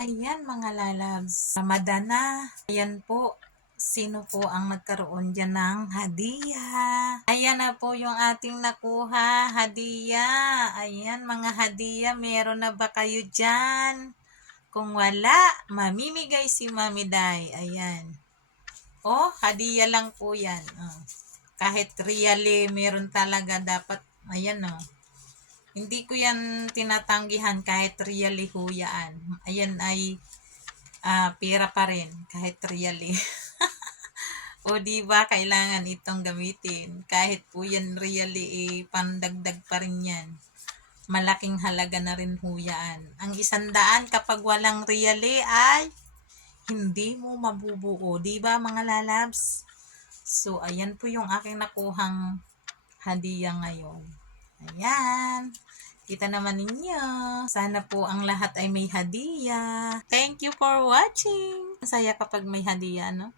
Ayan mga lalabs, Ramadan na. Ayan po, sino po ang nagkaroon dyan ng hadiah? Ayan na po yung ating nakuha, hadiah. Ayan mga hadiah, meron na ba kayo dyan? Kung wala, mamimigay si Mami Day. Ayan. Oh, hadiah lang po yan. Oh. Kahit really meron talaga dapat, ayan oh. Hindi ko yan tinatanggihan kahit really ho yan. Ayan ay pera pa rin kahit really. O di ba kailangan itong gamitin kahit po yan really pandagdag pa rin yan. Malaking halaga na rin ho yan. Ang 100 kapag walang really ay hindi mo mabubuo, di ba mga lalabs? So ayan po yung aking nakuhang hadiah ngayon. Ayan. Kita naman ninyo. Sana po ang lahat ay may hadiah. Thank you for watching. Masaya kapag may hadiah, no?